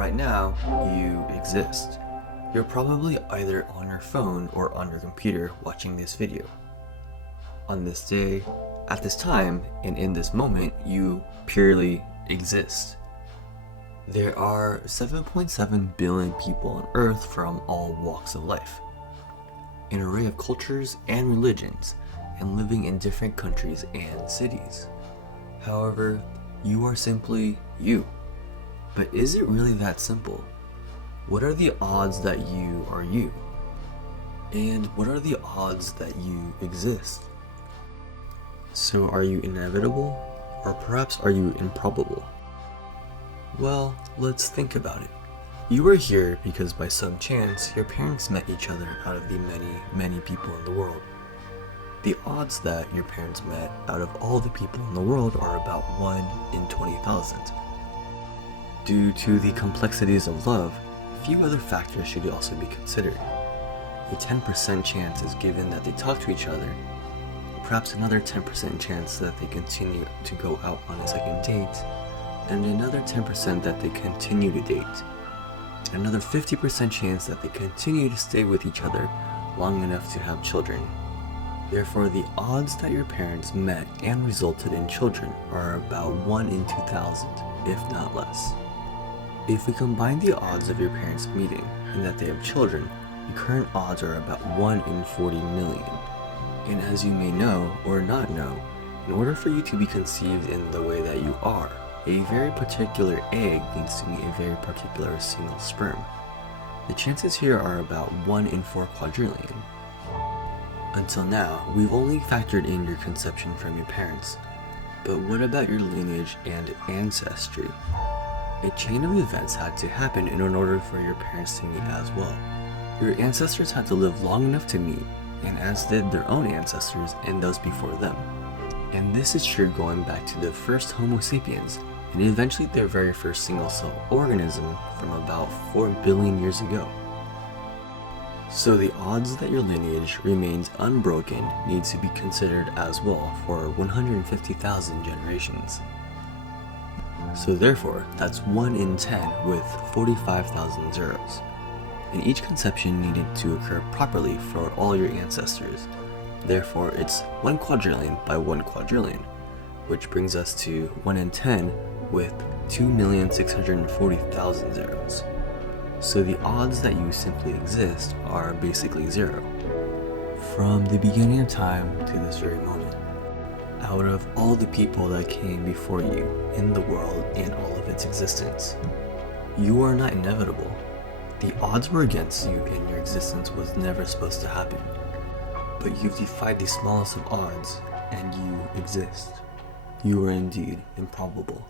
right now, you exist. You're probably either on your phone or on your computer watching this video. On this day, at this time, and in this moment, you purely exist. There are 7.7 billion people on Earth from all walks of life, an array of cultures and religions, and living in different countries and cities. However, you are simply you. But is it really that simple? What are the odds that you are you? And what are the odds that you exist? So are you inevitable? Or perhaps are you improbable? Well, let's think about it. You are here because by some chance your parents met each other out of the many people in the world. The odds that your parents met out of all the people in the world are about 1 in 20,000. Due to the complexities of love, a few other factors should also be considered. A 10% chance is given that they talk to each other, perhaps another 10% chance that they continue to go out on a second date, and another 10% that they continue to date, and another 50% chance that they continue to stay with each other long enough to have children. Therefore, the odds that your parents met and resulted in children are about 1 in 2,000, if not less. If we combine the odds of your parents meeting and that they have children, the current odds are about 1 in 40 million. And as you may know or not know, in order for you to be conceived in the way that you are, a very particular egg needs to meet a very particular single sperm. The chances here are about 1 in 4 quadrillion. Until now, we've only factored in your conception from your parents. But what about your lineage and ancestry? A chain of events had to happen in order for your parents to meet as well. Your ancestors had to live long enough to meet, and as did their own ancestors and those before them. And this is true going back to the first Homo sapiens, and eventually their very first single-cell organism from about 4 billion years ago. So the odds that your lineage remains unbroken needs to be considered as well for 150,000 generations. So therefore, that's 1 in 10 with 45,000 zeros. And each conception needed to occur properly for all your ancestors. Therefore, it's 1 quadrillion by 1 quadrillion, which brings us to 1 in 10 with 2,640,000 zeros. So the odds that you simply exist are basically 0. From the beginning of time to this very moment, out of all the people that came before you in the world and all of its existence, you are not inevitable. The odds were against you and your existence was never supposed to happen. But you've defied the smallest of odds and you exist. You are indeed improbable.